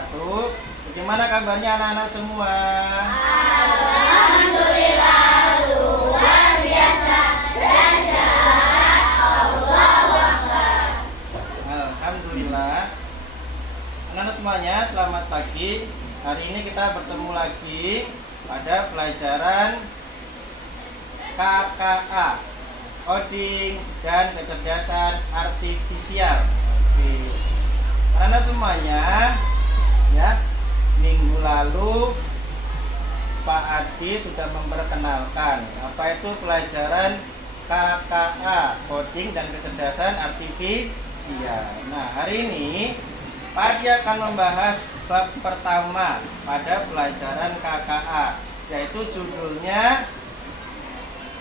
wabarakatuh. Bagaimana kabarnya anak-anak semua? Alhamdulillah luar biasa. Dahsyat Allahu Akbar. Alhamdulillah. Anak-anak semuanya, selamat pagi. Hari ini kita bertemu lagi pada pelajaran KKA, coding dan kecerdasan artifisial. Oke. Anak-anak semuanya, ya, minggu lalu Pak Adi sudah memperkenalkan apa itu pelajaran KKA, coding dan kecerdasan artifisial. Nah, hari ini Pak Adi akan membahas bab pertama pada pelajaran KKA, yaitu judulnya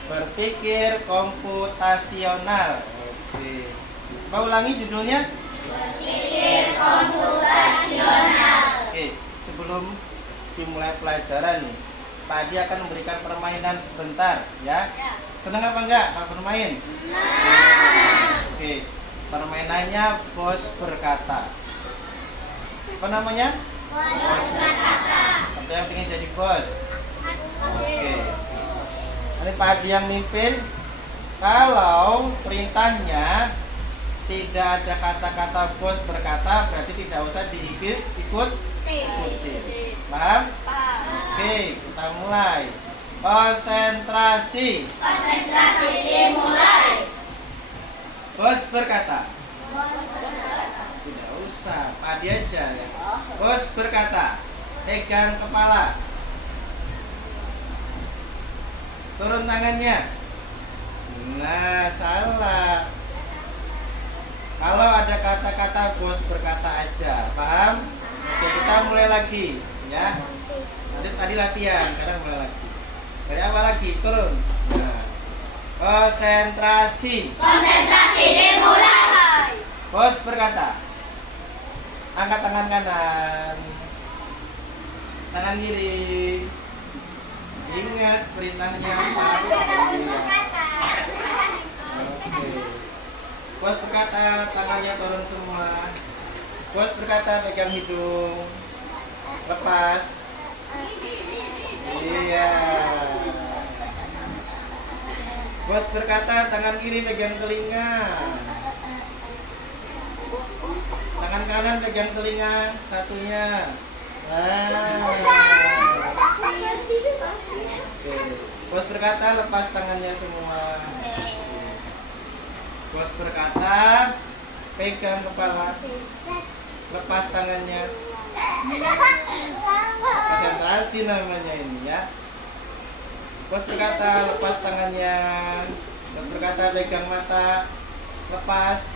berpikir komputasional. Oke. Mau ulangi judulnya? Berpikir komputasional. Oke, sebelum dimulai pelajaran nih, Pak Adi akan memberikan permainan sebentar, ya. Senang apa enggak kalau bermain? Oke, permainannya bos berkata. Apa namanya? Bos berkata. Siapa yang ingin jadi bos? Oke. Ini Pak Adi yang mimpin. Kalau perintahnya tidak ada kata-kata bos berkata, berarti tidak usah diikuti. Paham? Oke, kita mulai. Konsentrasi. Konsentrasi dimulai. Bos berkata. Tidak usah, Pak Adi aja ya. Bos berkata, pegang kepala. Turun tangannya. Nah, salah. Kalau ada kata-kata bos berkata aja, paham? Oke, kita mulai lagi, ya. Tadi latihan, sekarang mulai lagi. Dari awal lagi, turun. Nah. Konsentrasi. Konsentrasi dimulai. Bos berkata, angkat tangan kanan, tangan kiri. Ingat perintahnya. Oke. Bos berkata, tangannya turun semua. Bos berkata, pegang hidung. Lepas. Iya. Bos berkata, tangan kiri pegang telinga. Tangan kanan pegang telinga satunya. Oke. Bos berkata, lepas tangannya semua. Bos berkata, pegang kepala, lepas tangannya. Konsentrasi namanya ini, ya. Bos berkata, lepas tangannya. Bos berkata, pegang mata, lepas.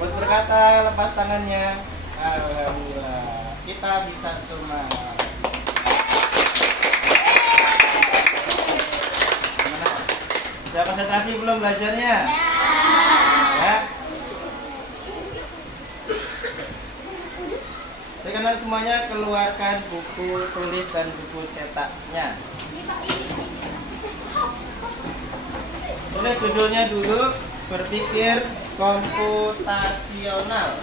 Bos berkata, lepas tangannya. Alhamdulillah, kita bisa semua. Gimana? Sudah konsentrasi belum belajarnya? Ya. Sekarang semuanya keluarkan buku tulis dan buku cetaknya. Tulis judulnya dulu, berpikir komputasional.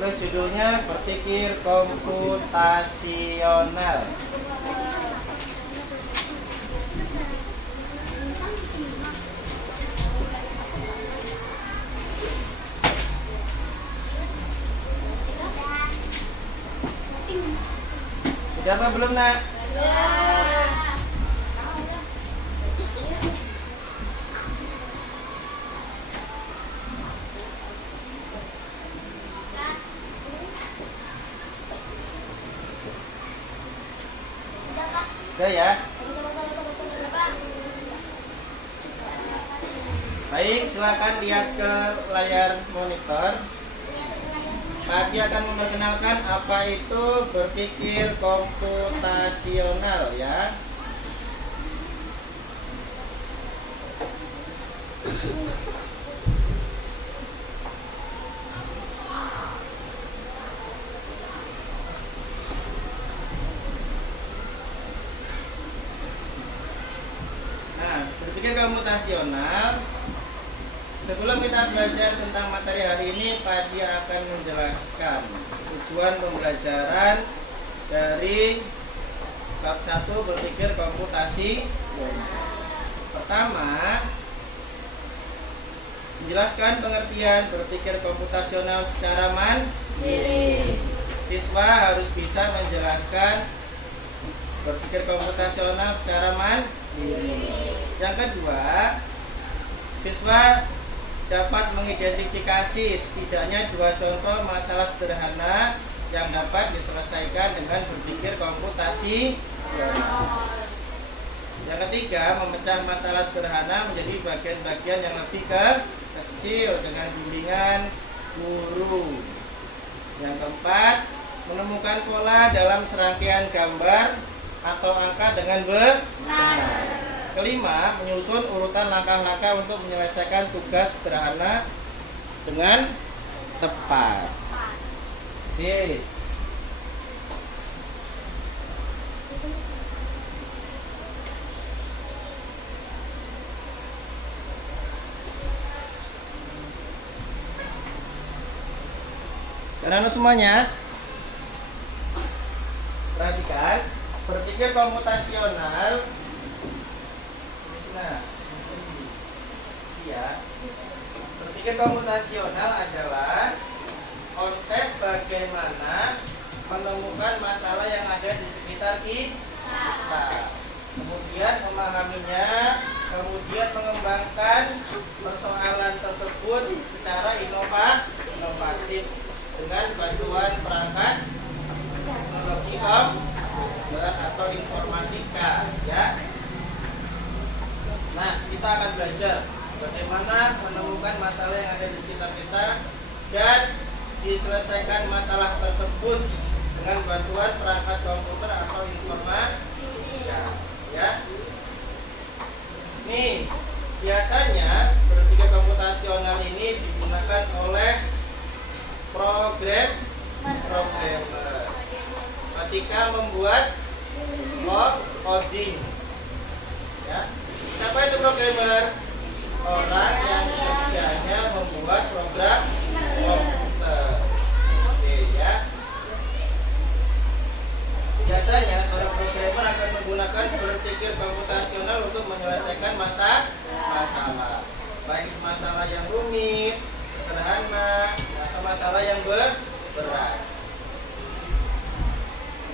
Terus judulnya berpikir komputasional. Sudah apa belum, Nak? Sudah ya? Baik, silakan lihat ke layar monitor. Padi akan memperkenalkan apa itu berpikir komputasional ya. Nah, berpikir komputasional. Sebelum kita belajar tentang materi hari ini, Padi akan menjelaskan tujuan pembelajaran dari bab 1 berpikir komputasi. Pertama, menjelaskan pengertian berpikir komputasional secara mandiri. Siswa harus bisa menjelaskan berpikir komputasional secara mandiri. Yang kedua, siswa dapat mengidentifikasi setidaknya 2 contoh masalah sederhana yang dapat diselesaikan dengan berpikir komputasi. Yang ketiga, memecah masalah sederhana menjadi bagian-bagian yang lebih kecil dengan bimbingan guru. Yang keempat, menemukan pola dalam serangkaian gambar atau angka dengan benar. Kelima, menyusun urutan langkah-langkah untuk menyelesaikan tugas sederhana dengan tepat. Oke. Dan semuanya, perhatikan, berpikir komputasional. Nah, ya. Berpikir komputasional adalah konsep bagaimana menemukan masalah yang ada di sekitar kita, kemudian memahaminya, kemudian mengembangkan persoalan tersebut secara inovatif dengan bantuan perangkat teknologi komputer atau informatika, ya. Nah, kita akan belajar bagaimana menemukan masalah yang ada di sekitar kita dan diselesaikan masalah tersebut dengan bantuan perangkat komputer atau informatika, ya. Nih, biasanya berpikir komputasional ini digunakan oleh programmer ketika membuat coding, ya. Siapa itu programmer? Orang yang kerjanya membuat program komputer. Oke, ya. Biasanya seorang programmer akan menggunakan berpikir komputasional untuk menyelesaikan masalah, baik masalah yang rumit, sederhana, atau masalah yang berat.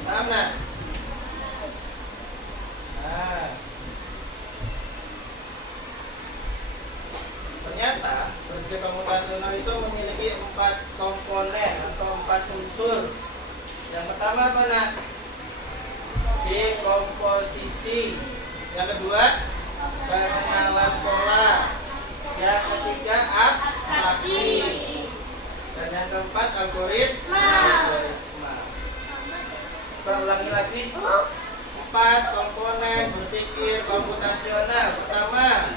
Paham, nah? Ternyata berpikir komputasional itu memiliki 4 komponen atau 4 unsur. Yang pertama apa, nak? Dekomposisi. Yang kedua, pengenalan pola. Yang ketiga, abstraksi. Dan yang keempat, algoritma. Kita ulangi lagi. 4 komponen berpikir komputasional. Pertama,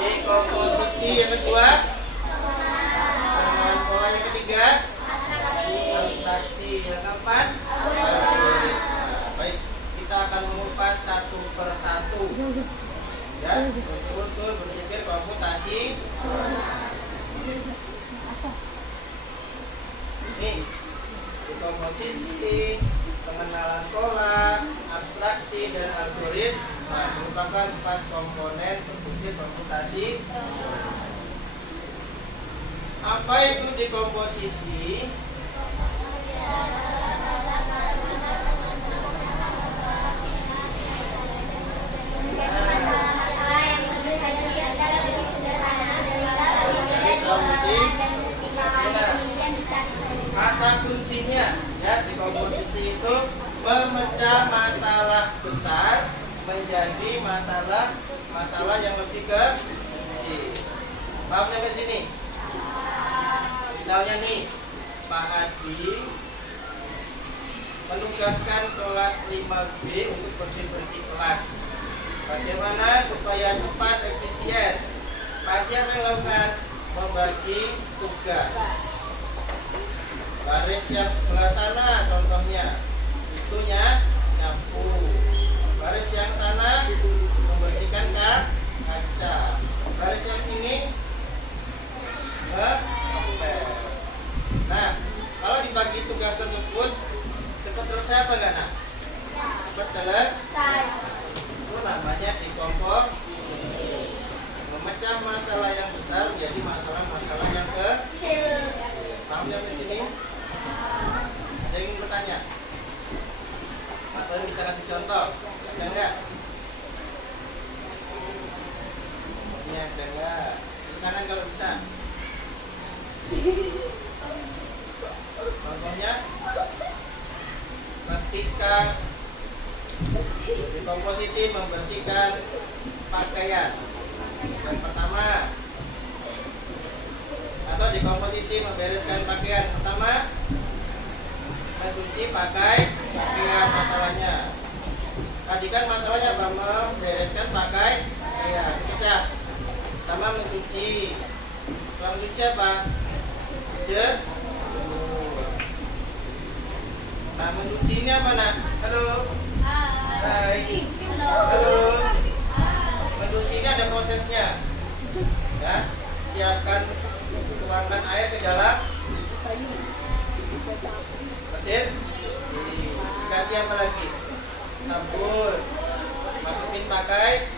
dekomposisi. Yang kedua, pengenalan pola. Yang ketiga, abstraksi. Yang keempat, algoritma. Baik, kita akan mengupas satu per satu, ya, unsur berpikir komputasi. Ini dekomposisi, pengenalan pola, abstraksi, dan algoritma merupakan 4 komponen berpikir komputasi. Apa itu dekomposisi? Kata kuncinya, ya, dekomposisi itu memecah masalah besar menjadi masalah yang lebih kecil. Paham sampai sini? Misalnya nih, Pak Adi menugaskan kelas 5B untuk bersih-bersih kelas. Bagaimana supaya cepat efisien? Pak Adi apa yang lakukan? Membagi tugas. Baris yang sebelah sana contohnya, itunya nyapu. Baris yang sana membersihkan kaca. Baris yang sini ngepel. Nah, kalau dibagi tugas tersebut cepat selesai apa enggak, Nak? Cepat selesai. Itu namanya dekomposisi. Memecah masalah yang besar menjadi masalah-masalah yang kecil. Paham yang di sini? Ada yang ingin bertanya? Atau yang bisa kasih contoh? Ada enggak? Ini ada enggak? Kanan kalau bisa. Contohnya, ketika dekomposisi membersihkan pakaian. Yang pertama, atau dekomposisi membereskan pakaian. Pertama, mencuci pakaian masalahnya. Tadi kan masalahnya apa? Membereskan pakaian. Pecah. Pertama mencuci. Setelah mencuci apa? Jemur. Nah, mencuci ini apa, Nak? Halo. Hai. Halo. Mencuci ini ada prosesnya. Ya, siapkan, tuangkan air ke dalam mesin. Kasih apa lagi? Tabur. Masukin pakai.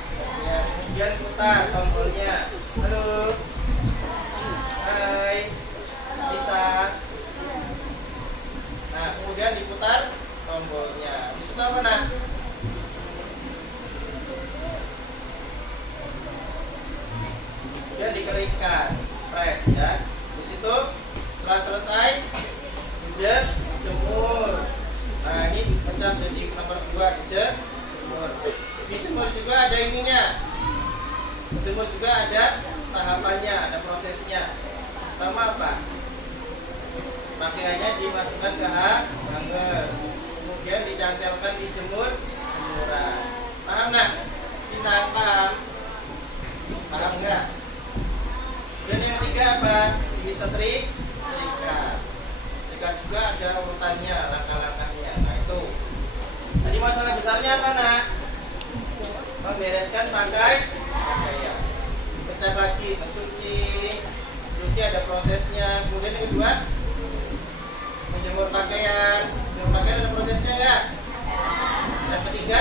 Ya, kemudian putar tombolnya. Halo. Hai. Bisa. Nah, kemudian diputar tombolnya. Disitu apa, Nak? Kemudian dikeringkan, press ya. Di situ setelah selesai jemur. Nah, ini pecah jadi nomor 2, jemur. Dijemur juga ada ininya. Jemur juga ada tahapannya, ada prosesnya. Pertama apa? Pakaiannya dimasukkan ke hanger. Kemudian dicantelkan di jemuran. Paham nggak? Tidak paham? Paham nggak? Dan yang ketiga apa? Setrika. Setrika juga ada urutannya, langkah-langkahnya. Nah itu. Tadi masalah besarnya apa, Nak? Membereskan pakaian. Pecah lagi, mencuci. Mencuci ada prosesnya. Kemudian yang kedua, menjemur pakaian. Menjemur pakaian ada prosesnya nggak? Dan ketiga,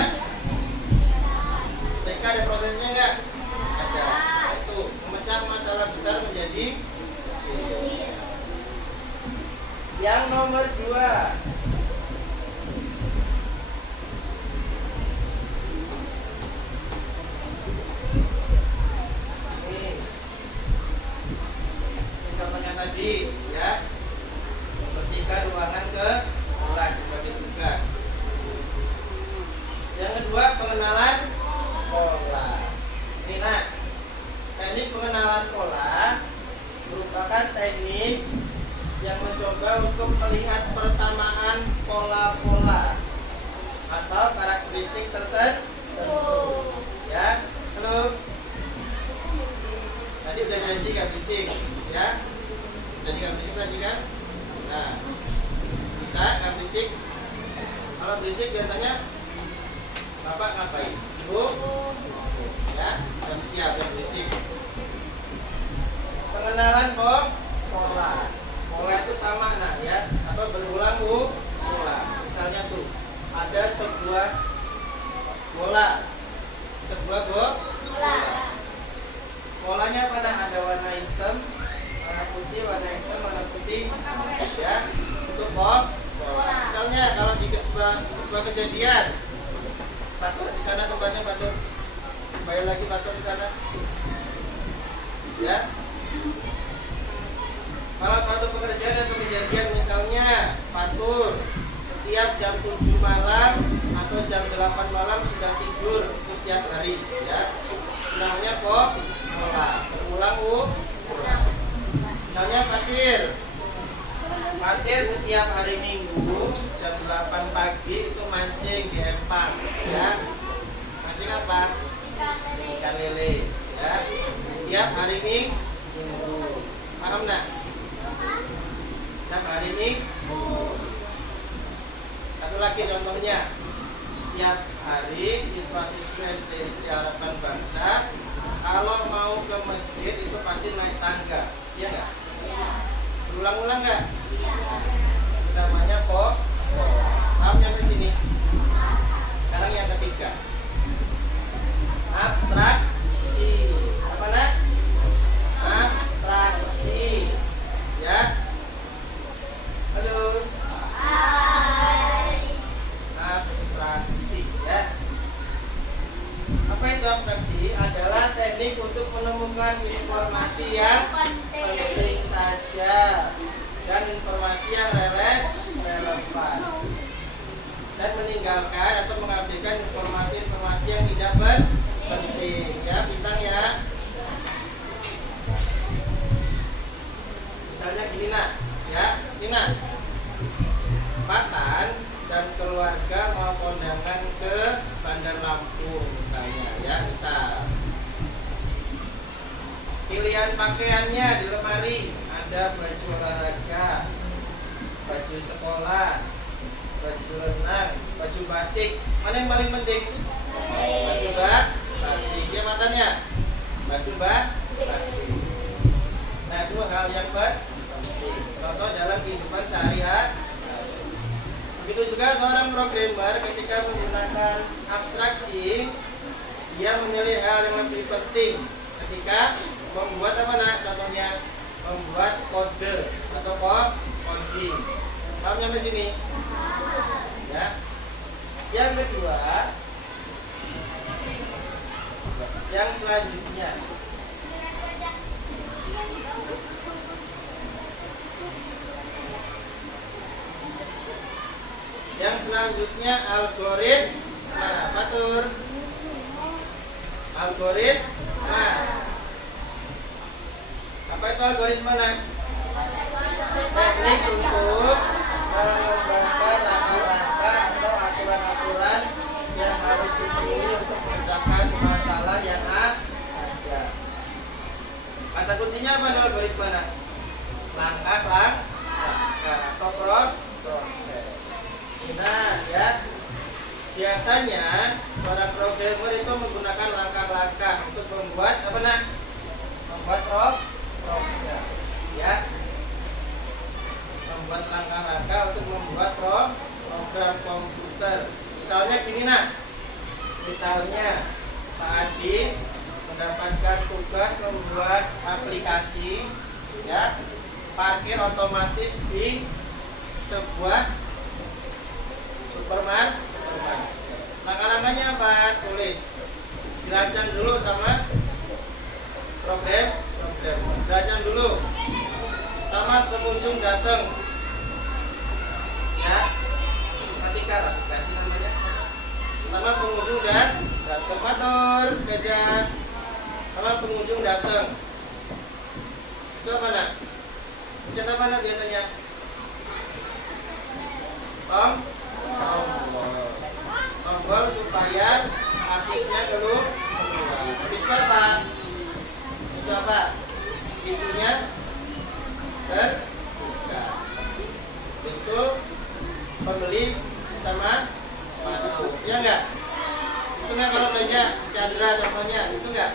setrika ada prosesnya nggak? Ada. Itu memecah masalah besar menjadi kecil. Yang nomor 2, ini contohnya tadi ya, membersihkan ruangan ke kelas sebagai tugas. Yang kedua, pengenalan pola. Ini, Nak, teknik pengenalan pola merupakan teknik yang mencoba untuk melihat persamaan pola-pola atau karakteristik tertentu. Ya, halo. Tadi udah janji kan bisik, ya? Janji kan bisik tadi kan? Nah, bisa kan bisik? Kalau berisik biasanya Bapak ngapain? Bu? Ya, jam siap yang berisik. Pengenalan pola. Pola itu sama, Nak, ya, atau berulang-ulang. Misalnya tuh ada sebuah bola. Polanya apa, Nak? Ada warna hitam, warna putih, warna hitam, warna putih. Ya, untuk bola. Misalnya kalau di sebuah kejadian, Patur di sana tempatnya, Patur. Kembali lagi Patur di sana. Ya. Kalau suatu pekerjaan atau kejadian misalnya Patur setiap jam 7 malam atau jam 8 malam sudah tidur itu setiap hari, ya. Namanya pola. Berulang. Misalnya Fatir Fatir setiap hari Minggu jam 8 pagi itu mancing di empang, ya. Mancing apa? Ikan lele, ya. Setiap hari Minggu. Paham nggak? Setiap hari Minggu. Satu lagi contohnya. Setiap hari siswa-siswi SD Harapan Bangsa kalau mau ke masjid itu pasti naik tangga, iya nggak? Berulang-ulang nggak? Itu namanya kok. Paham sampai sini? Sekarang yang ketiga, abstraksi. Apa nak? Abstraksi, ya. Halo. Abstraksi, ya. Apa itu abstraksi? Adalah teknik untuk menemukan informasi yang penting saja dan informasi yang relevan, dan meninggalkan atau mengabaikan informasi-informasi yang tidak penting. Ya, bintang ya. Misalnya gini nak, ya, ini nak. Patan dan keluarga mau kondangan ke Bandar Lampung misalnya, ya, misal. Pilihan pakaiannya di lemari ada baju olahraga, baju sekolah, baju renang, baju batik. Mana yang paling penting? Baju batik. Ya matanya? Baju batik. Nah, itu hal yang penting. Contoh dalam kehidupan sehari-hari. Begitu juga seorang programmer ketika menggunakan abstraksi, dia memilih hal yang lebih penting ketika membuat apa nak? Contohnya membuat kode atau coding. Paham sampai sini? Ya. Yang kedua, yang selanjutnya, algoritma. Apa tuh? Algoritma. Apa itu algoritma nak? Teknik untuk mengembangkan langkah-langkah atau aturan-aturan yang harus dipenuhi untuk mengerjakan masalah yang ada. Kata kuncinya apa nih algoritma nak? Langkah-langkah atau proses. Nah, ya. Biasanya seorang programmer itu menggunakan langkah-langkah untuk membuat apa nak? Membuat program, ya. Membuat langkah-langkah untuk membuat program komputer. Misalnya gini nak. Misalnya Pak Adi mendapatkan tugas membuat aplikasi, ya, parkir otomatis di sebuah supermarket. Langkah-langkahnya apa? Tulis. Dirancang dulu sama program. Dirancang dulu sama pengunjung datang, ya. Ketika aplikasi namanya sama pengunjung dan datang motor kerja sama pengunjung datang. Itu apa nak? Rencana mana biasanya? Tombol supaya artisnya keluar. Habis apa? Habis apa? Pintunya terbuka. Habis itu pembeli sama masuk. Ya enggak? Itu enggak kalau belanja Chandra contohnya, itu enggak?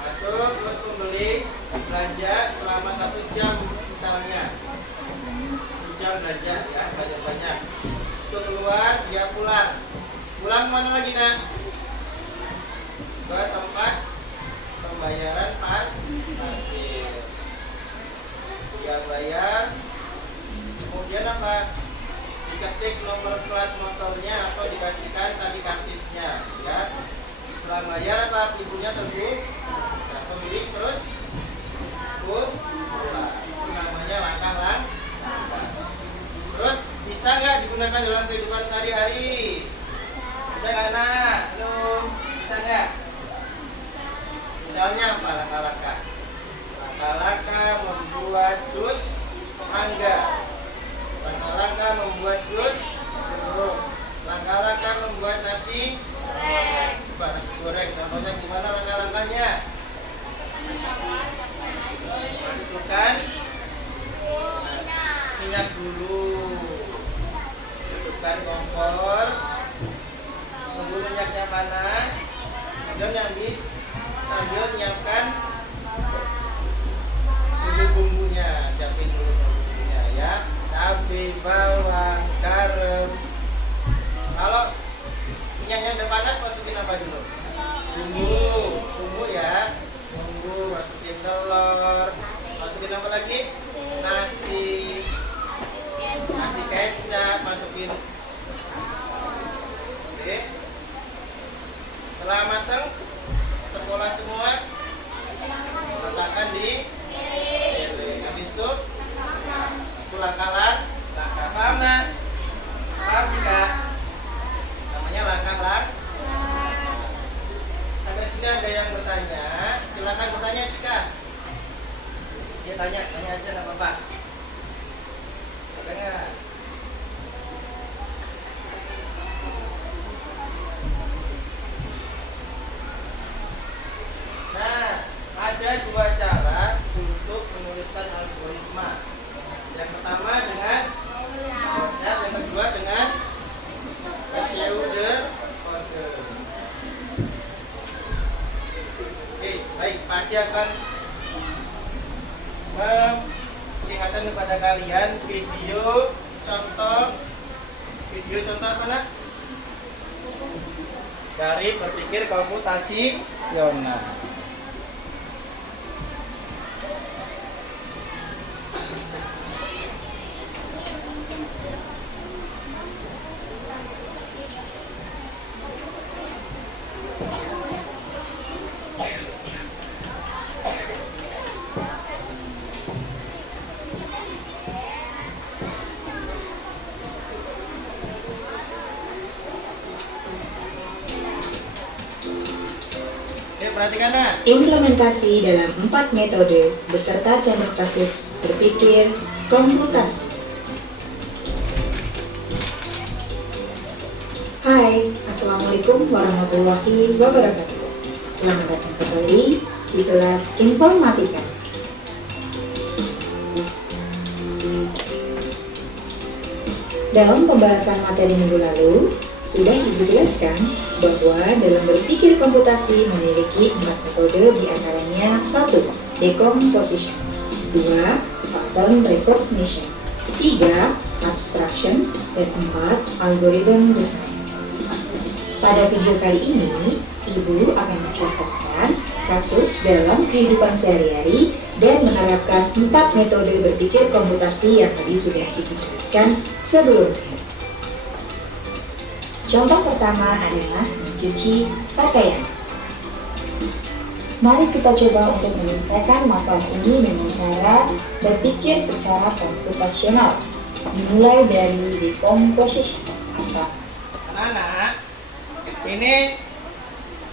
Masuk terus pembeli belanja selama 1 jam misalnya. 1 jam belanja, ya, banyak-banyak. Itu keluar, dia pulang. Pulang mana lagi nak? Ke tempat pembayaran parkir. Dia bayar. Kemudian apa? Diketik nomor plat motornya atau dikasihkan tadi karcisnya, ya. Setelah bayar apa? Pintunya terbuka. Nah, pemilik terus pulang. Itu namanya langkah-langkah. Terus bisa nggak digunakan dalam kehidupan sehari-hari? Bisa nggak nak? Halo, bisa nggak? Misalnya apa langkah-langkah? Langkah-langkah membuat membuat jus mangga. Langkah-langkah membuat jus jeruk. Langkah-langkah membuat nasi goreng. Coba nasi goreng, contohnya gimana langkah-langkahnya? Masukkan minyak dulu. Hidupkan kompor. Tunggu minyaknya panas. Kemudian sambil menyiapkan bumbu-bumbunya. Siapin dulu bumbunya ya. Cabai, bawang, garam. Kalau minyaknya udah panas, masukin apa dulu? Bumbu ya. Bumbu, masukin telur. Masukin apa lagi? Nasi kecap, masukin. Oke. Setelah matang, terpola semua, letakkan di piring. Habis itu langkah paham nah? Paham Cika? Namanya langkah. Sampai sini ada yang bertanya, silakan bertanya Cika. Dia tanya aja nggak apa-apa. Tanya. Nah, ada dua cara untuk menuliskan algoritma. Yang pertama dengan yang kedua dengan ratio the order. Oke, baik, Pak Adi akan memperlihatkan kepada kalian video contoh apa nak? Dari berpikir komputasional. Perhatikan nah. Implementasi dalam 4 metode beserta contoh kasus berpikir komputasi. Hai, Assalamualaikum warahmatullahi wabarakatuh. Selamat datang kembali di kelas informatika. Dalam pembahasan materi minggu lalu, sudah dijelaskan bahwa dalam berpikir komputasi memiliki 4 metode, diantaranya 1. Decomposition, 2. Pattern recognition, 3. Abstraction, dan 4. Algorithm design. Pada video kali ini, Ibu akan mencontohkan kasus dalam kehidupan sehari-hari dan menerapkan 4 metode berpikir komputasi yang tadi sudah dijelaskan sebelumnya. Contoh pertama adalah mencuci pakaian. Mari kita coba untuk menyelesaikan masalah ini dengan cara berpikir secara komputasional. Dimulai dari decomposition atau anak-anak, ini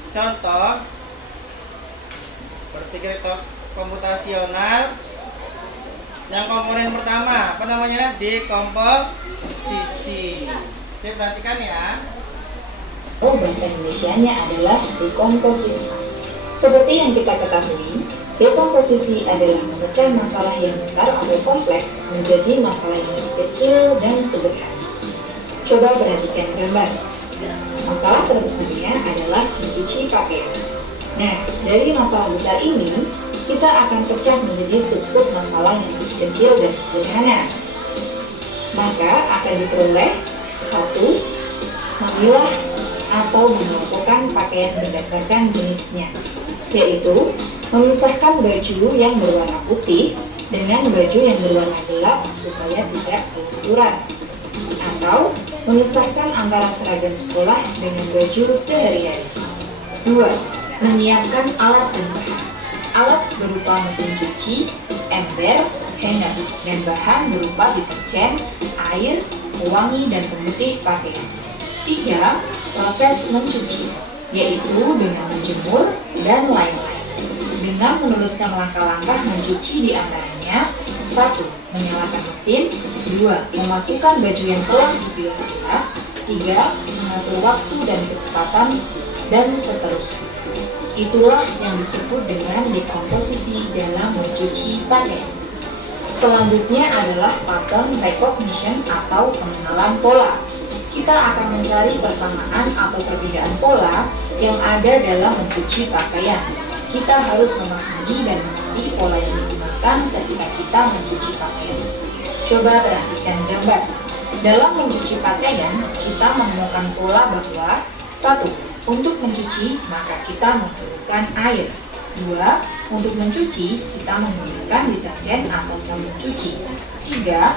contoh berpikir komputasional yang komponen pertama, apa namanya? Dekomposisi. Oke, perhatikan ya. bahasa Indonesianya adalah dekomposisi. Seperti yang kita ketahui, dekomposisi adalah memecah masalah yang besar atau kompleks menjadi masalah yang kecil dan sederhana. Coba perhatikan gambar. Masalah terbesarnya adalah mencuci pakaian. Nah, dari masalah besar ini, kita akan pecah menjadi sub-sub masalah yang lebih kecil dan sederhana. Maka akan diperoleh 1. Memilah atau mengelompokkan pakaian berdasarkan jenisnya, yaitu memisahkan baju yang berwarna putih dengan baju yang berwarna gelap supaya tidak kelenturan, atau memisahkan antara seragam sekolah dengan baju sehari-hari. 2. Menyiapkan alat dan bahan. Alat berupa mesin cuci, ember, hanger, dan bahan berupa deterjen, air, pewangi, dan pemutih pakaian. 3. Proses mencuci, yaitu dengan menjemur dan lain-lain. dengan menuliskan langkah-langkah mencuci di antaranya: 1. Menyalakan mesin. 2. Memasukkan baju yang telah dipilah-pilah. 3. Mengatur waktu dan kecepatan, dan seterusnya. Itulah yang disebut dengan dekomposisi dalam mencuci pakaian. Selanjutnya adalah pattern recognition atau pengenalan pola. Kita akan mencari persamaan atau perbedaan pola yang ada dalam mencuci pakaian. Kita harus memahami dan mengerti pola yang digunakan ketika kita mencuci pakaian. Coba perhatikan gambar. Dalam mencuci pakaian, kita menemukan pola bahwa 1. Untuk mencuci, maka kita memerlukan air. 2. Untuk mencuci, kita menggunakan deterjen atau sabun cuci. 3.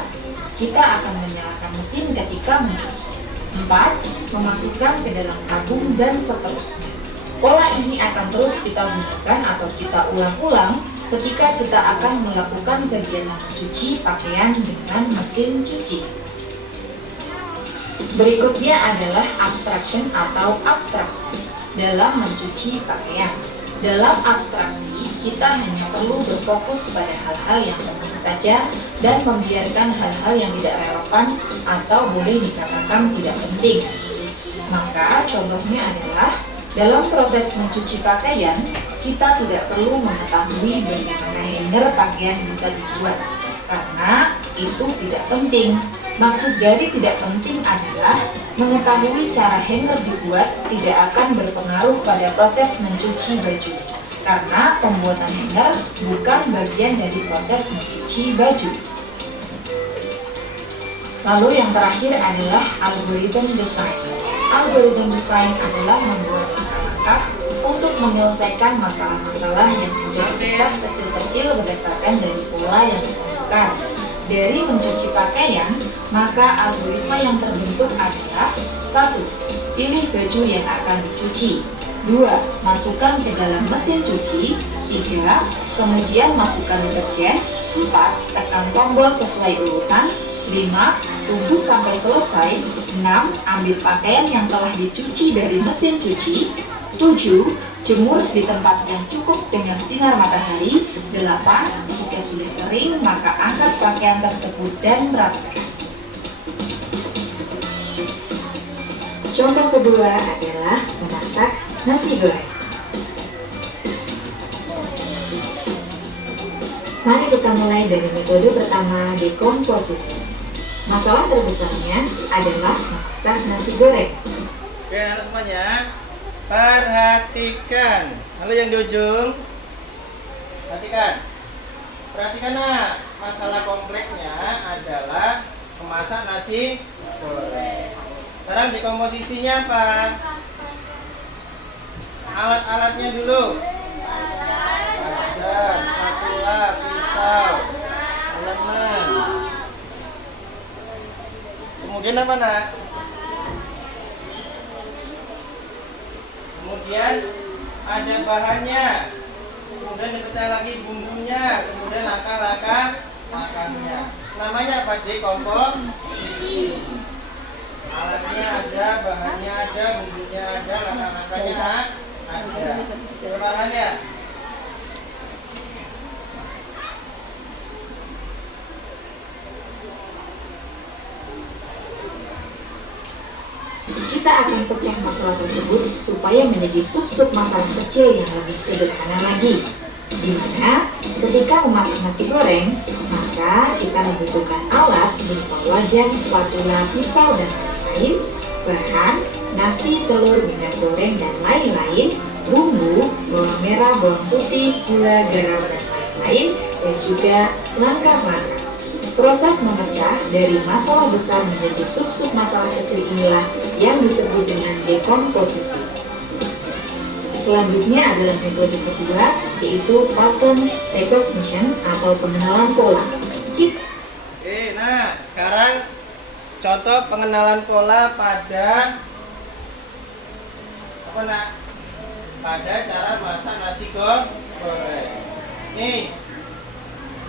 Kita akan menyalakan mesin ketika mencuci. 4. Memasukkan ke dalam tabung, dan seterusnya. Pola ini akan terus kita gunakan atau kita ulang-ulang ketika kita akan melakukan kegiatan mencuci pakaian dengan mesin cuci. Berikutnya adalah abstraction atau abstraksi dalam mencuci pakaian. Dalam abstraksi, kita hanya perlu berfokus pada hal-hal yang penting saja dan membiarkan hal-hal yang tidak relevan atau boleh dikatakan tidak penting. Maka contohnya adalah dalam proses mencuci pakaian, kita tidak perlu mengetahui bagaimana hanger pakaian bisa dibuat, karena itu tidak penting. Maksud dari tidak penting adalah mengetahui cara hanger dibuat tidak akan berpengaruh pada proses mencuci baju, karena pembuatan hanger bukan bagian dari proses mencuci baju. Lalu yang terakhir adalah algorithm design. Algorithm design adalah membuat langkah-langkah untuk menyelesaikan masalah-masalah yang sudah dipecah kecil-kecil berdasarkan dari pola yang ditemukan. Dari mencuci pakaian, maka algoritma yang terbentuk adalah 1. Pilih baju yang akan dicuci. 2. Masukkan ke dalam mesin cuci. 3. Kemudian masukkan deterjen. 4. Tekan tombol sesuai urutan. 5. Tunggu sampai selesai. 6. Ambil pakaian yang telah dicuci dari mesin cuci. 7. Jemur di tempat yang cukup dengan sinar matahari. 8. Jika sudah kering, maka angkat pakaian tersebut dan ratakan. Contoh kedua adalah memasak nasi goreng. Mari kita mulai dari metode pertama, dekomposisi. Masalah terbesarnya adalah memasak nasi goreng. Oke, anak semuanya, perhatikan. Lalu yang di ujung, perhatikan nak. Masalah kompleksnya adalah memasak nasi goreng. Sekarang dekomposisinya apa? Alat-alatnya dulu. Wajan, spatula, pisau, elemen. Kemudian apa nak? Kemudian ada bahannya. Kemudian dipecah lagi bumbunya. Kemudian langkah-langkah makannya. Namanya apa? Dekomposisi. Alatnya ada, bahannya ada, bumbunya ada, langkah-langkahnya ada. Bahannya. Kita akan pecah masalah tersebut supaya menjadi sub-sub masalah kecil yang lebih sederhana lagi. Di mana ketika memasak nasi goreng, maka kita membutuhkan alat berupa wajan, spatula, pisau, dan lain-lain, bahan, nasi, telur, minyak goreng, dan lain-lain, bumbu, bawang merah, bawang putih, gula, garam, dan lain-lain, dan juga langkah-langkah. Proses memecah dari masalah besar menjadi sub-sub masalah kecil inilah yang disebut dengan dekomposisi. Selanjutnya adalah metode kedua, yaitu pattern recognition atau pengenalan pola. Oke, nah sekarang contoh pengenalan pola pada apa nak? Pada cara masak nasi goreng. Nih,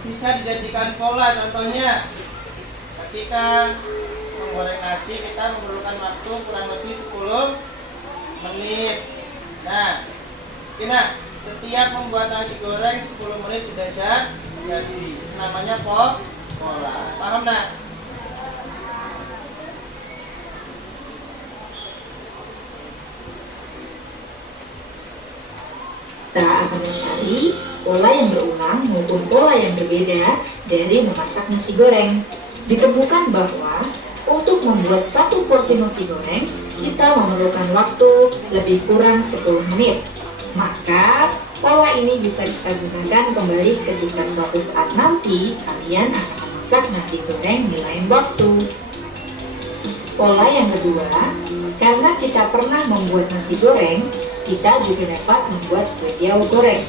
bisa dijadikan pola contohnya. Ketika menggoreng nasi, kita memerlukan waktu kurang lebih 10 menit. Nah, setiap membuat nasi goreng 10 menit tidak jadi. Namanya pola. Paham nak? Kita akan mencari pola yang berulang maupun pola yang berbeda dari memasak nasi goreng. Ditemukan bahwa untuk membuat satu porsi nasi goreng, kita memerlukan waktu lebih kurang 10 menit. Maka, pola ini bisa kita gunakan kembali ketika suatu saat nanti kalian akan memasak nasi goreng di lain waktu. Pola yang kedua, karena kita pernah membuat nasi goreng, kita juga dapat membuat kue tiaw goreng.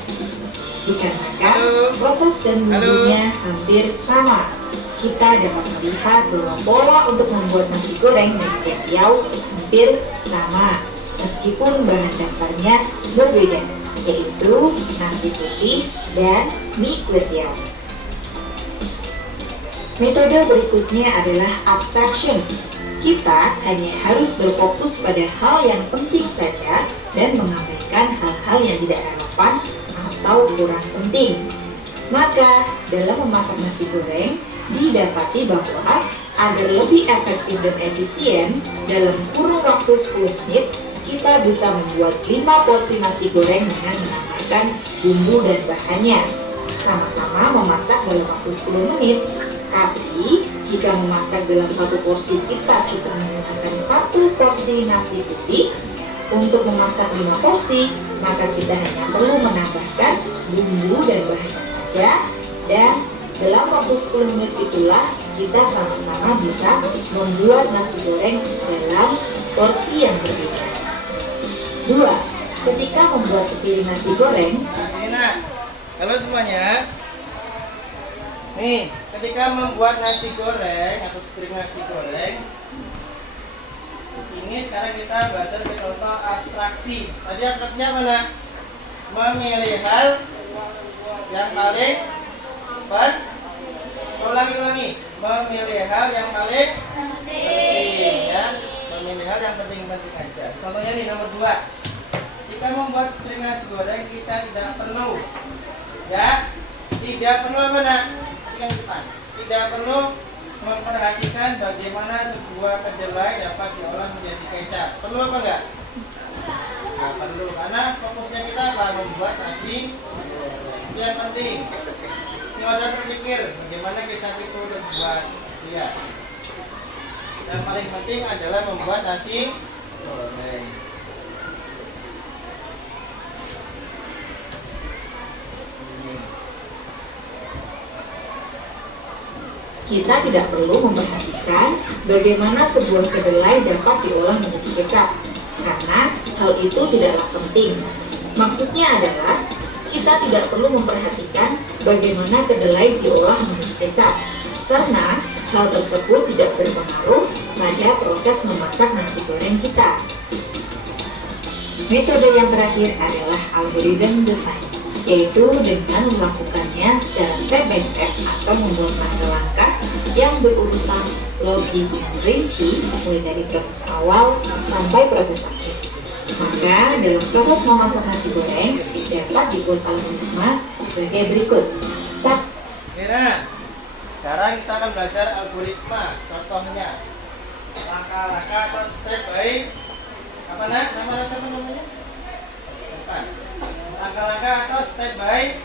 Dikarenakan proses dan bumbunya hampir sama, kita dapat melihat bahwa pola untuk membuat nasi goreng dan kue tiaw hampir sama, meskipun bahan dasarnya berbeda, yaitu nasi putih dan mie kue tiaw. Metode berikutnya adalah abstraction. Kita hanya harus berfokus pada hal yang penting saja dan mengabaikan hal-hal yang tidak relevan atau kurang penting. Maka, dalam memasak nasi goreng, didapati bahwa agar lebih efektif dan efisien, dalam kurun waktu 10 menit, kita bisa membuat 5 porsi nasi goreng dengan menambahkan bumbu dan bahannya. Sama-sama memasak dalam waktu 10 menit. Tapi, jika memasak dalam satu porsi kita cukup menggunakan 1 porsi nasi putih, untuk memasak 5 porsi, maka kita hanya perlu menambahkan bumbu dan bahannya saja, dan dalam waktu 10 menit itulah kita sama-sama bisa membuat nasi goreng dalam porsi yang berbeda. 2. Ketika membuat sepiring nasi goreng, Nah, halo semuanya. Nih, ketika membuat nasi goreng atau sepiring nasi goreng, ini sekarang kita belajar ke contoh abstraksi. Tadi abstraksinya mana? Memilih hal yang paling ulangi. Memilih hal yang paling penting, ya. Memilih hal yang penting-penting aja. Contohnya nih nomor 2. Kita membuat sepiring nasi goreng, kita tidak perlu, ya, tidak perlu apa nak? Yang depan. Tidak perlu memperhatikan bagaimana sebuah kedelai dapat diolah menjadi kecap. Perlu apa enggak? Nggak perlu, karena fokusnya kita apa? Membuat nasi goreng. Itu yang penting. Nggak usah terpikir bagaimana kecap itu terbuat. Ya. Yang paling penting adalah membuat nasi goreng. kita tidak perlu memperhatikan bagaimana sebuah kedelai dapat diolah menjadi kecap, karena hal itu tidaklah penting. Maksudnya adalah, kita tidak perlu memperhatikan bagaimana kedelai diolah menjadi kecap, karena hal tersebut tidak berpengaruh pada proses memasak nasi goreng kita. Metode yang terakhir adalah algoritma desain, yaitu dengan melakukannya secara step by step atau membuat langkah-langkah yang berurutan logis dan rinci mulai dari proses awal sampai proses akhir. Maka dalam proses memasak nasi goreng dapat dibuat algoritma sebagai berikut. Nah, sekarang kita akan belajar algoritma. Contohnya langkah-langkah atau step by apa nak? Nama siapa namanya? Bukan. Langkah-langkah atau step by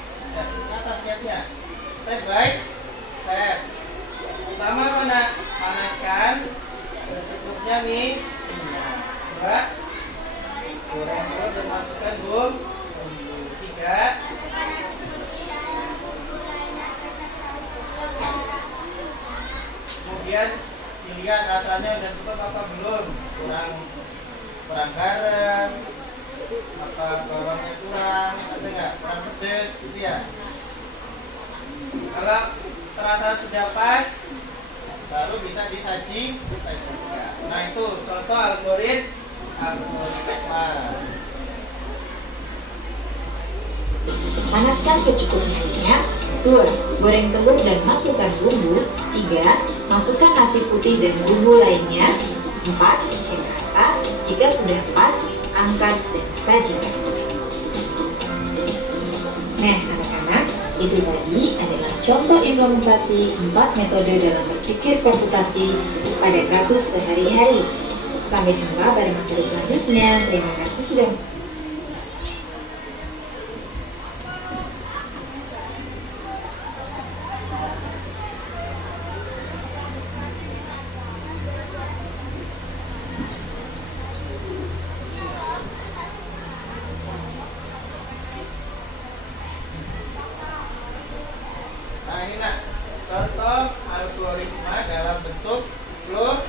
atas lihatnya. Step by step. Pertama mana? Panaskan secukupnya nih minyak. 2. Goreng dulu dan masukkan bumbu. 3. Kemudian dilihat rasanya udah cukup apa belum, kurang garam, apa bawangnya kurang, ada nggak kurang pedas gitu ya. Kalau terasa sudah pas, baru bisa disajikan. Nah itu contoh algoritma. Panaskan secukupnya minyak. 2. Goreng telur dan masukkan bumbu. 3. Masukkan nasi putih dan bumbu lainnya. 4. Cek rasa. Jika sudah pas, angkat dan sajikan. Nah, anak-anak, itu tadi adalah contoh implementasi 4 metode dalam berpikir komputasi pada kasus sehari-hari. Sampai jumpa pada materi selanjutnya. Terima kasih sudah Nah ini nak, contoh algoritma dalam bentuk flow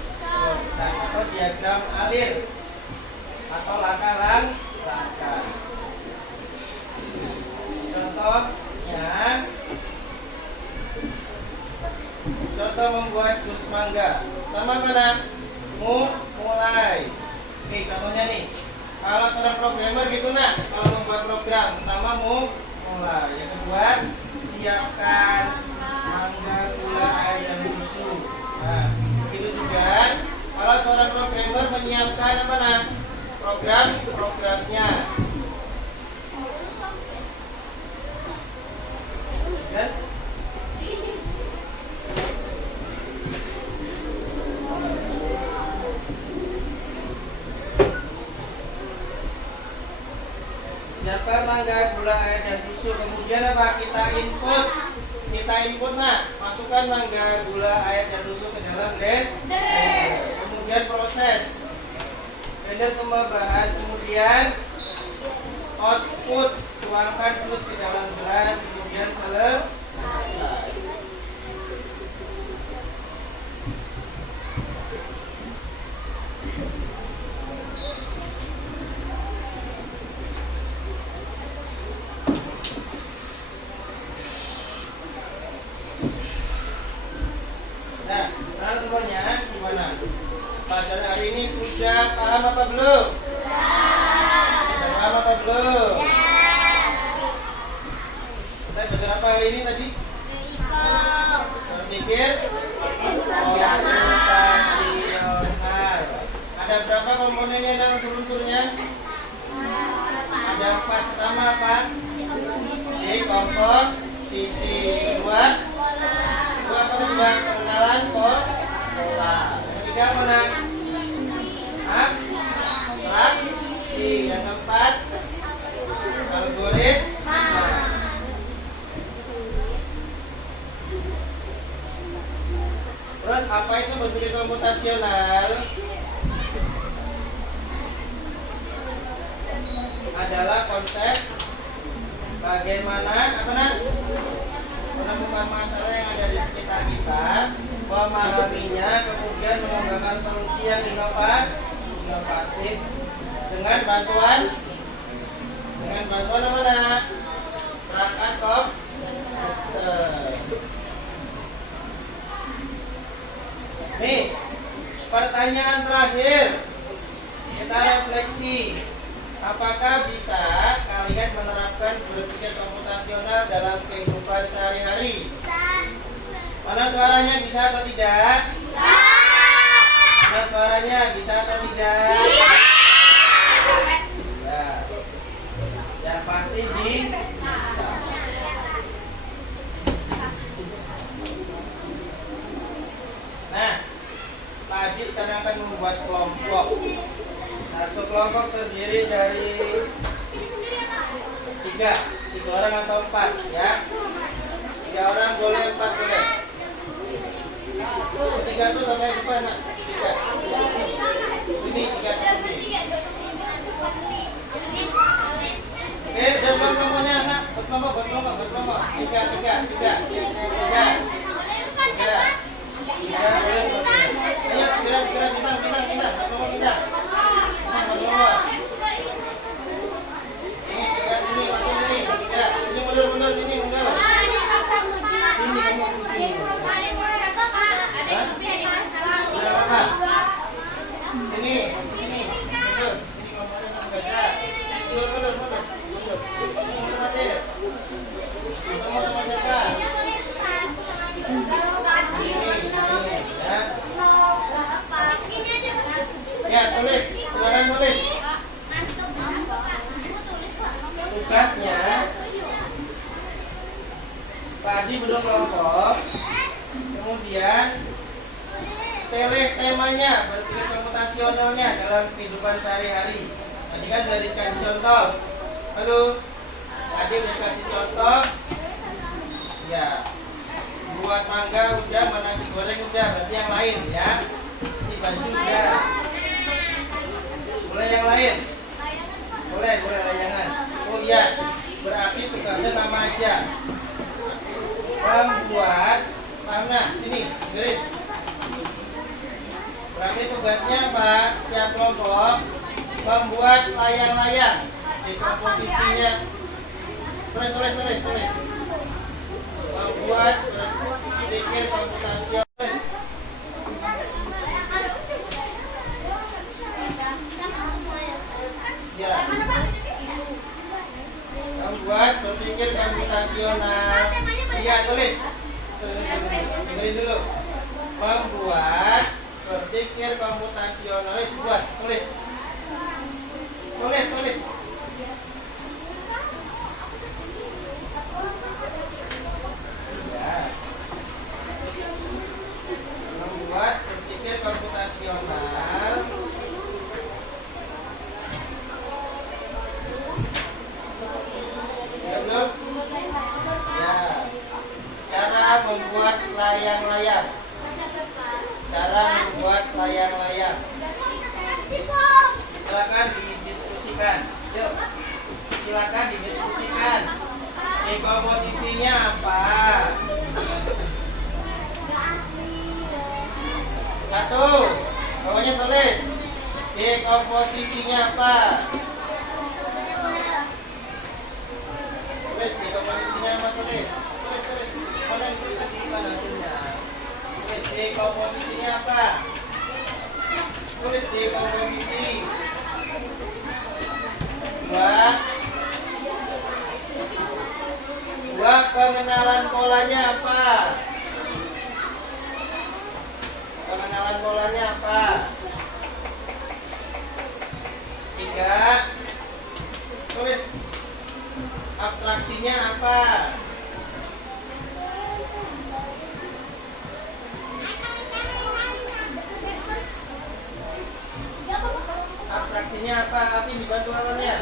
chart atau diagram alir atau langkah-langkah. Contohnya, contoh membuat jus mangga. Pertama mana? Mulai. Nih contohnya nih. Kalau seorang programmer gitu nak, kalau membuat program, pertama mulai. Yang kedua, siapkan mangga, gula, air, dan susu. Nah, itu juga kalau seorang programmer menyiapkan apa nah? Programnya. Dan siapkan mangga, gula, air, dan susu. Kemudian apa? Kita input nah, masukkan mangga, gula, air, dan susu ke dalam blender. Kemudian proses blender semua bahan. Kemudian output, tuangkan terus ke dalam gelas. Kemudian selesai. Nah, sekarang semuanya gimana? Pelajaran hari ini sudah paham apa belum? Sudah paham apa belum? Kita belajar apa hari ini tadi? Berpikir komputasional. Ada berapa komponennya dan unsur-unsurnya? Ada 4. Pertama apa? Komposisi. Kedua apa? Pengenalan pola. Yang ketiga mana? Abstraksi. Yang keempat algoritma. Terus apa itu berpikir komputasional? Adalah konsep bagaimana menemukan masalah yang ada di sekitar kita, memahaminya, kemudian mengembangkan solusi yang inovatif dengan bantuan mana? Perangkat komputer. Nih, pertanyaan terakhir. Kita refleksi. Apakah bisa kalian menerapkan berpikir komputasional dalam kehidupan sehari-hari? Mana suaranya, bisa atau tidak? Bisa. Mana suaranya, bisa atau tidak? Bisa. Yang pasti bisa. Nah, tadi sekarang akan membuat kelompok. Satu kelompok terdiri dari 3 orang atau 4 ya. 3 orang boleh, 4 boleh. 3 tuh sampai depan nak. 3. Ini 3 ini. Oke, udah buat kelompoknya nak. Buat kelompok. 3. Ayo segera bintang. Kelompok kita. Ya, tulis, silakan tulis. Tugasnya Tadi bentuk kelompok. Kemudian pilih temanya, berpikir komputasionalnya dalam kehidupan sehari-hari. Tadi kan udah dikasih contoh. Halo, tadi udah dikasih contoh. Ya, buat mangga udah, nasi goreng udah, berarti yang lain ya. Ini baju udah. Mulai yang lain. Boleh layangan. Oh iya, berarti tugasnya sama aja. Membuat mana? Sini, dengerin. Berarti tugasnya apa? Setiap kelompok membuat layang-layang di komposisinya. Tulis. Membuat berpikir komputasional. Ya. Membuat berpikir komputasional. Iya, tulis. Dengerin dulu. Membuat berpikir komputasional. Buat, tulis. Ya. Membuat berpikir komputasional. Ya belum? Ya. Cara membuat layang-layang. Silakan didiskusikan. Yuk. Silakan didiskusikan. Di komposisinya apa? Satu. Bawahnya tulis. Di komposisinya apa? Tulis di komposisinya apa, tulis. Mana ditulis tadi mana hasilnya? Tulis di komposisinya apa? Tulis di komposisi. Dua, pengenalan polanya apa? Tiga, tulis abstraksinya apa? Abstraksinya apa? Tapi dibantu lawannya.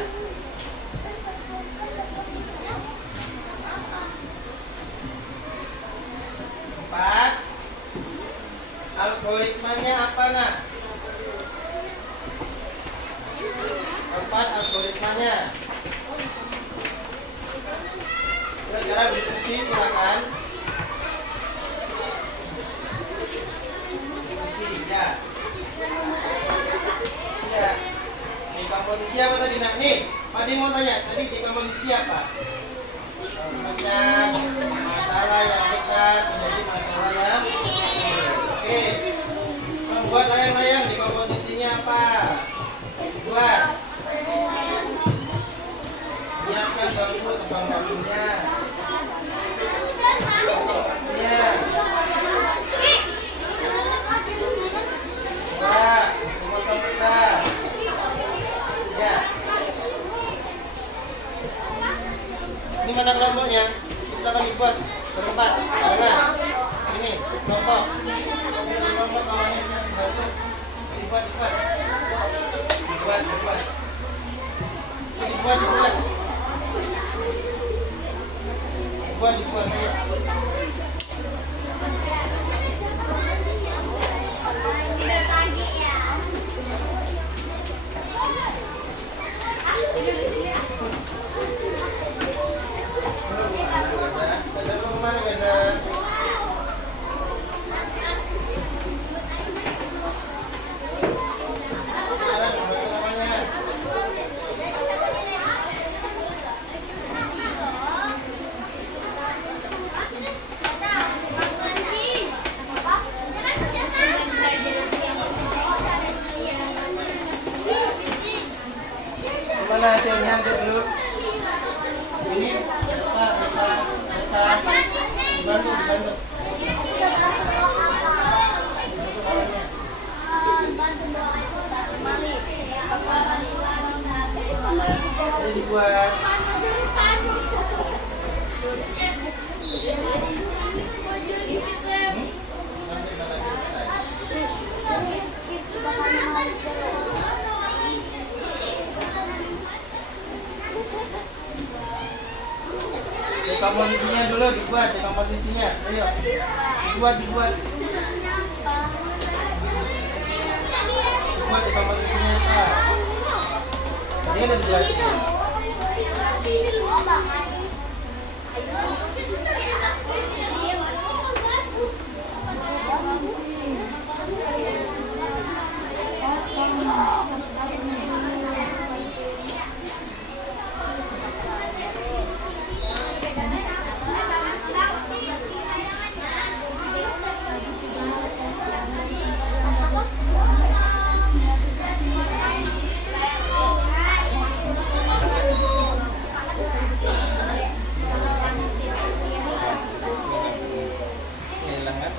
Empat, algoritmanya apa, nak? Algoritmanya. Sekarang diskusi, silakan. Diskusi, ya. Ya. Di komposisi apa tadi, nak? Nih, Padi mau tanya. Tadi di komposisi apa? Pecah masalah yang besar menjadi masalah yang kecil. Oke. Membuat layang-layang di komposisinya apa? Buat. Menyiapkan bambu, tebang bambunya. Memotong kertas. Ya. Ini mana kelompoknya? Silakan dibuat berempat. Mana? Ini kelompok. Ini kelompok kawannya dibuat. Dibuat. Ayo. Mana hasilnya dulu? Ini dibantu. Ini dibuat. komposisinya dulu, dibuat di komposisinya. Ayo, dibuat. Dibuat di komposisinya apa? Ini udah dijelasin. Hilang kan?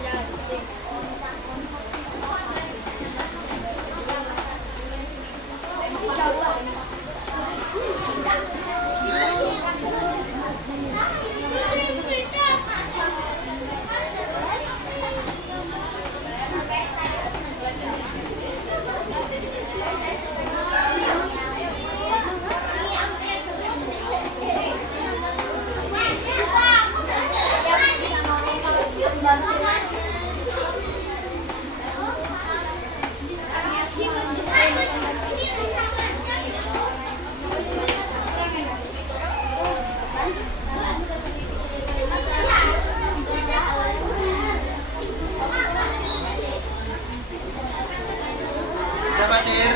Udah Fatir?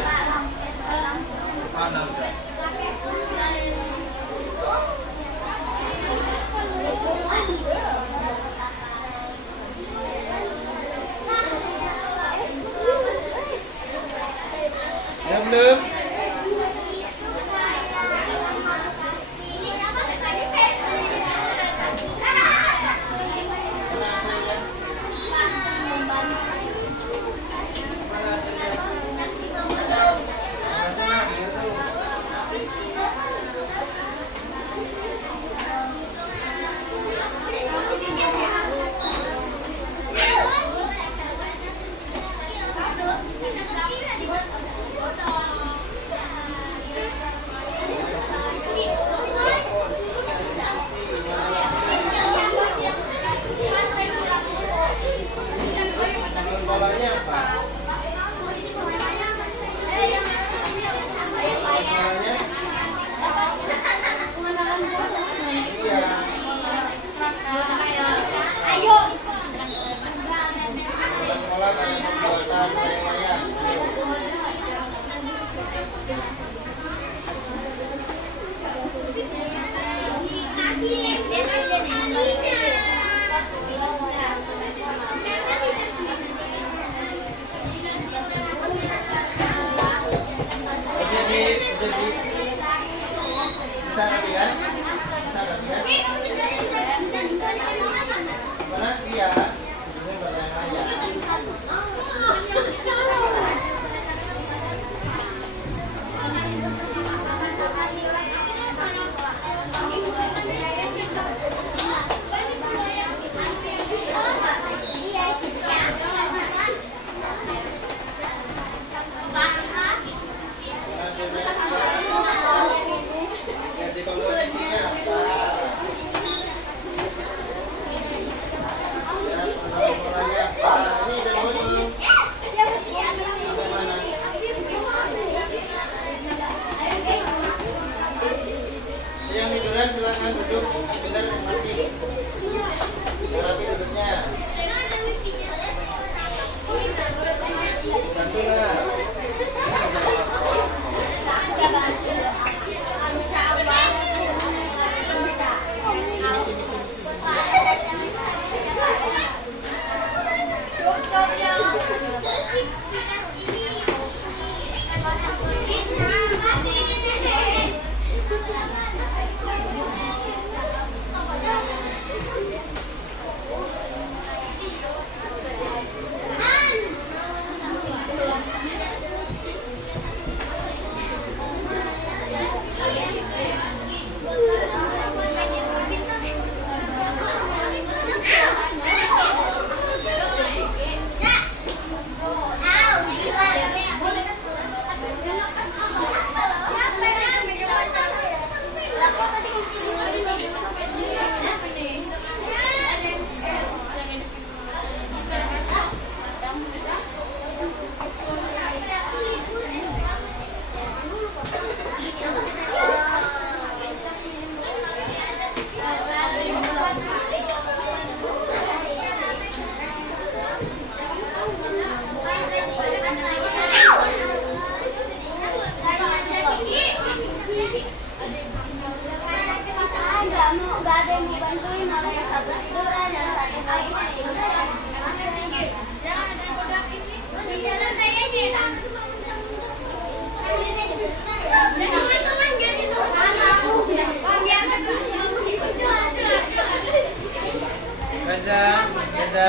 Mana udah? Ya belum?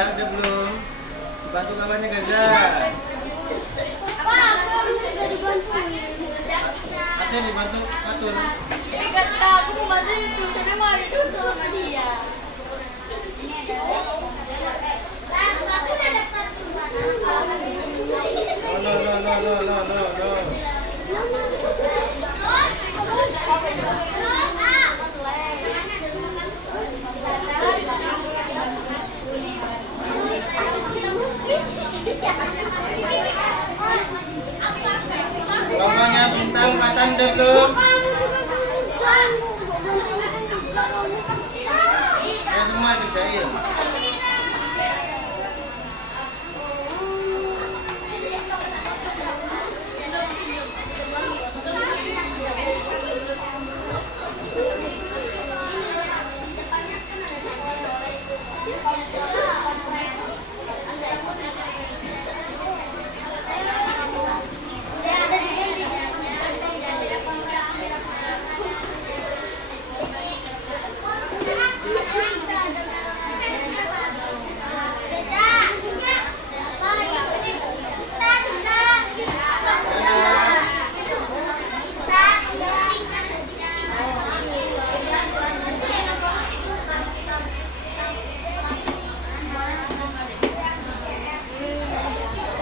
Udah belum? Dibantu kawannya Gaza. Apa? Aku bisa dibantuin. Ada dibantu atur. Kata aku mau bantuin tulisannya mau ditutup sama dia. Aku udah dapat No. Lomanya bintang matan udah belum? Ya semua kerjain.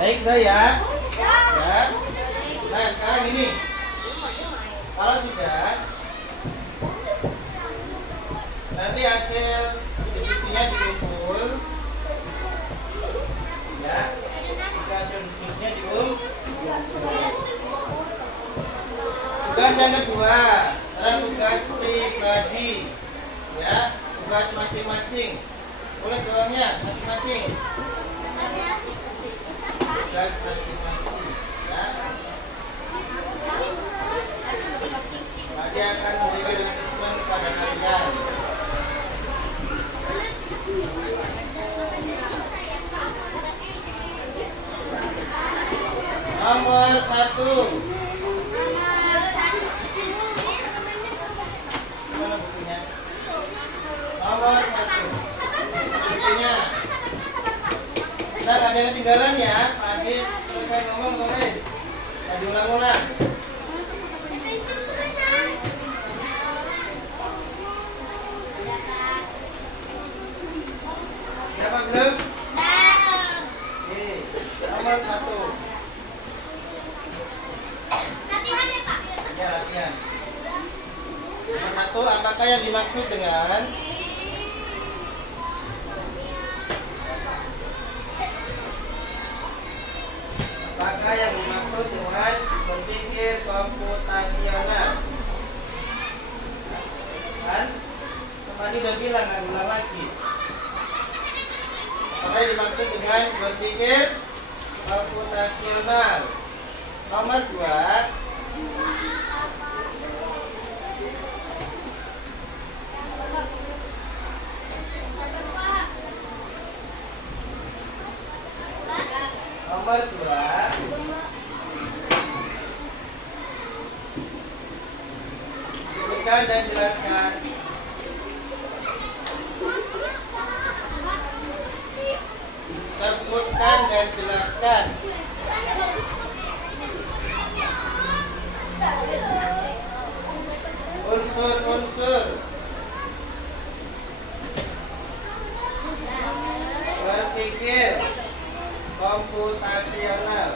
Baik udah ya. Ya. Nah sekarang ini, kalau sudah, nanti hasil diskusinya dikumpul. Ya. Jika hasil diskusinya dikumpul. Tugas yang kedua adalah tugas pribadi. Ya. Tugas masing-masing. Tulis doangnya masing-masing. Tugas masing-masing ya. Dia akan memberikan asesmen kepada kalian. Nomor 1. Mana bukunya? Nomor 1. Bukunya. Kita ada yang ketinggalan ya. Adit selesai ngomong tulis. Maju ulang-ulang. Dapat belum? Oke. Nomor 1. Latihan ya Pak? Ya, latihan. Nomor 1, apakah yang dimaksud dengan berpikir komputasional? Kan? Tadi udah bilang, nggak ulang lagi. Apa yang dimaksud dengan berpikir komputasional? Nomor 2. Nomor 2. Sebutkan dan jelaskan. Sebutkan dan jelaskan. Unsur-unsur berpikir komputasional.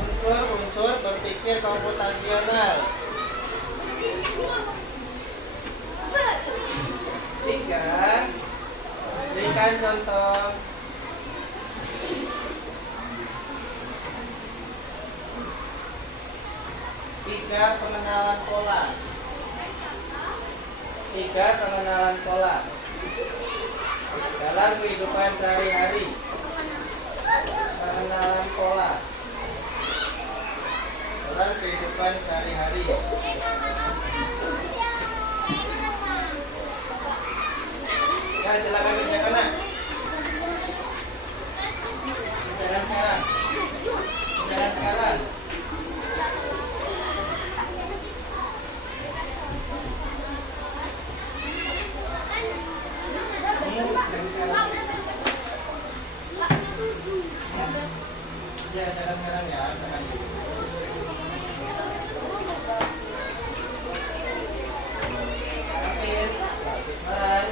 Unsur-unsur berpikir komputasional. 3. Berikan contoh. 3. Pengenalan pola. 3. Pengenalan pola dalam kehidupan sehari-hari. Pengenalan pola dalam kehidupan sehari-hari. Ya, silakan kerjakan nak. Kerjakan sekarang. Kerjakan sekarang. Kerjakan sekarang. Ya, sekarang ya, sekarang. Oke, Maran.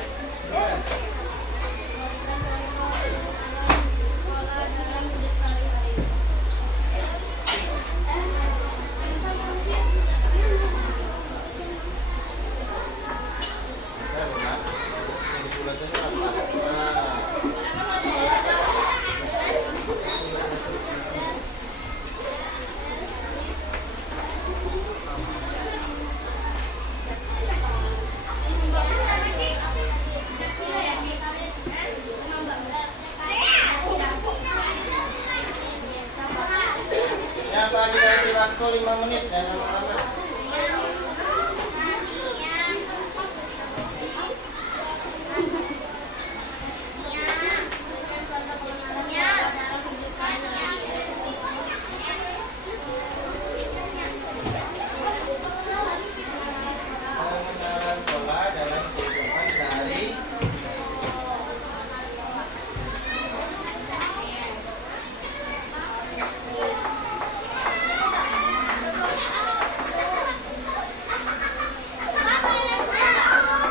Ya, Pak, dikasih waktu 5 menit ya, lama-lama. Pengenalan pola dalam kehidupan sehari.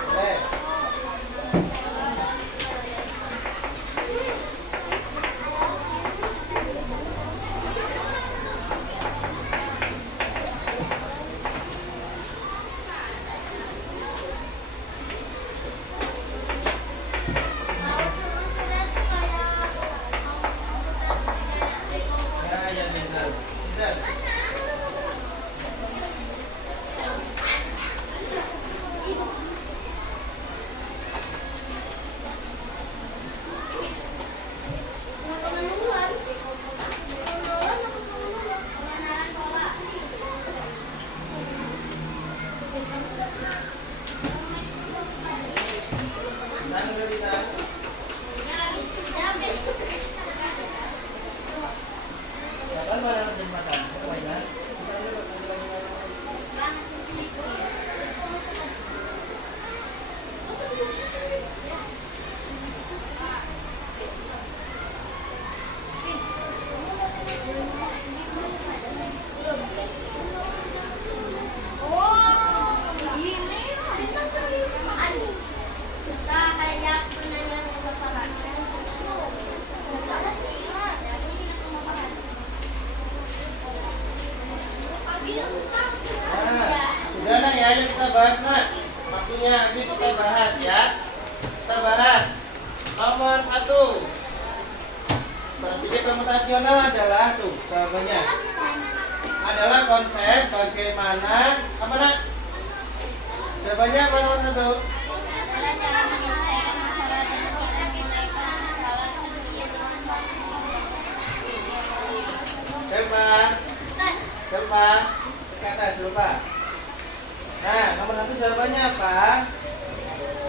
Oke. Ya, ya, benar. Benar. Benar, udah bisa. Kapan mana kerjaan makan? Mainan? Nah, sudah nak ya, ayo kita bahas nak. Waktunya habis kita bahas ya. Kita bahas nomor 1. Berpikir komputasional adalah tuh jawabannya. Adalah konsep bagaimana apa nak? Jawabannya apa nomor 1? Coba kata lupa. Nah, nomor 1 jawabannya apa?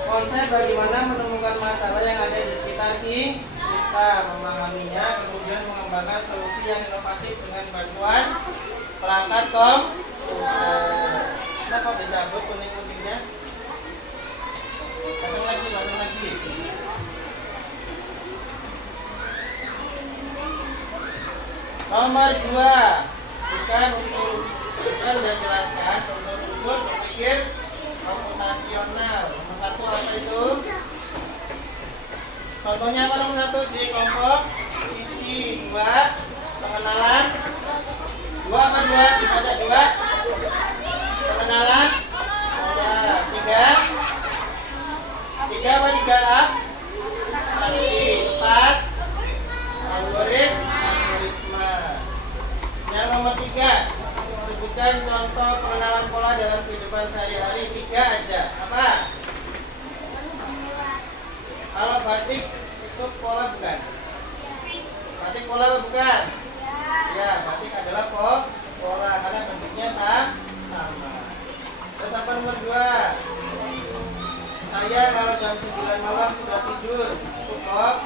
Konsep bagaimana menemukan masalah yang ada di sekitar kita, memahaminya, kemudian mengembangkan solusi yang inovatif dengan bantuan perangkat komputer. Nah, kok dicabut kuning-kuningnya? Pasang lagi. Nomor 2, bukan kita udah jelaskan unsur berpikir komputasional. Nomor 1 apa itu? Contohnya apa nomor 1 di kelompok isi 2 pengenalan 2 apa 2? Ada 2 pengenalan ada 3 apa 3 strategi 4 algoritma. Yang nomor 3, sebutkan contoh pengenalan pola dalam kehidupan sehari-hari. 3 aja. Apa? Kalau batik itu pola bukan? Batik pola apa bukan? Ya, batik adalah pola karena bentuknya sama. Terus apa nomor 2? Saya kalau jam 9 malam sudah tidur. Itu pola.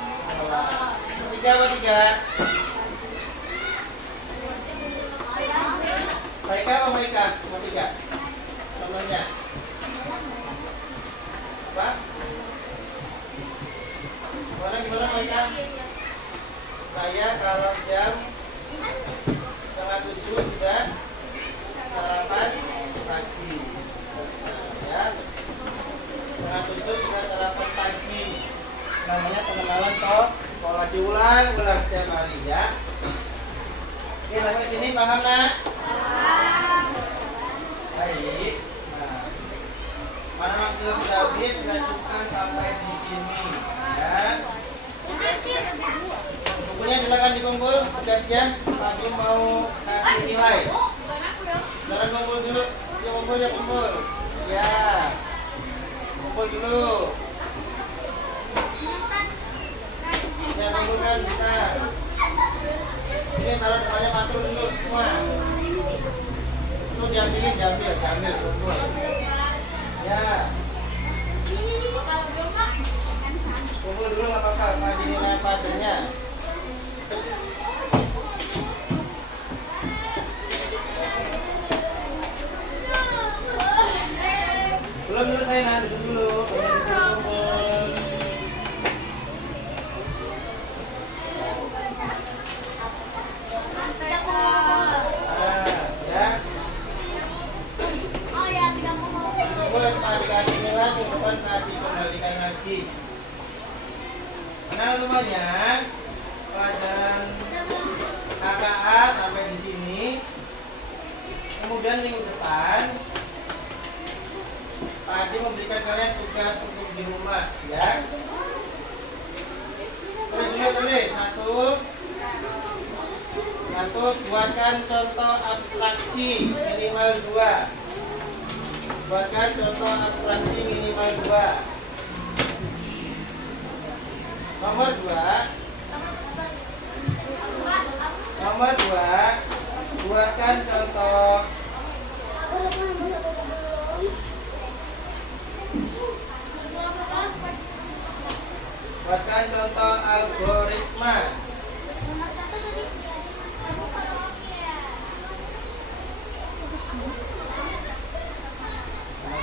3 apa 3? Baik apa Maika? Nomor 3. Contohnya. Apa? Gimana Maika? Nah, Supaya kalau jam 6:30 sudah sarapan pagi. Ya. 6:30 sudah sarapan pagi. Namanya pengenalan toh. Sekolah diulang tiap hari ya. Oke, sampai sini paham nak? Baik. Nah, mana waktu sudah habis, sudah cukupkan sampai di sini. Ya. Bukunya silakan dikumpul, tugasnya. Pak Guru mau kasih nilai. Silakan kumpul dulu. Ya kumpul, ya kumpul. Ya. Kumpul dulu. Ya kumpulkan bisa. Ini taruh depannya matur dulu semua. Itu diambil kumpul. Ya. Kumpul dulu nggak apa-apa, kaji nilai padanya. Belum selesai, nah duduk dulu. Kumpul. Ya. Kumpul yang dikasih nilai, kemudian dikembalikan lagi. Nah semuanya, pelajaran KKA sampai di sini. Kemudian minggu depan Pak Adi memberikan kalian tugas untuk di rumah, ya. Tulis. Satu, buatkan contoh abstraksi minimal 2. Buatkan contoh abstraksi minimal 2. Nomor 2, buatkan contoh algoritma. Nomor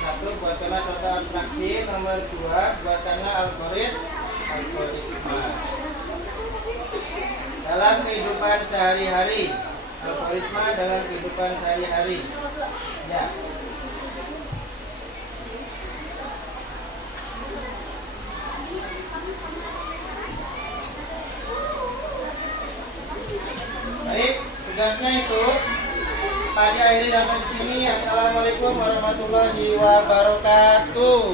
1, buatkanlah contoh abstraksi. Nomor 2, buatkanlah algoritma dalam kehidupan sehari-hari. Algoritma dalam kehidupan sehari-hari. Ya. Baik, tugasnya itu pada akhirnya sampai di sini. Assalamualaikum warahmatullahi wabarakatuh.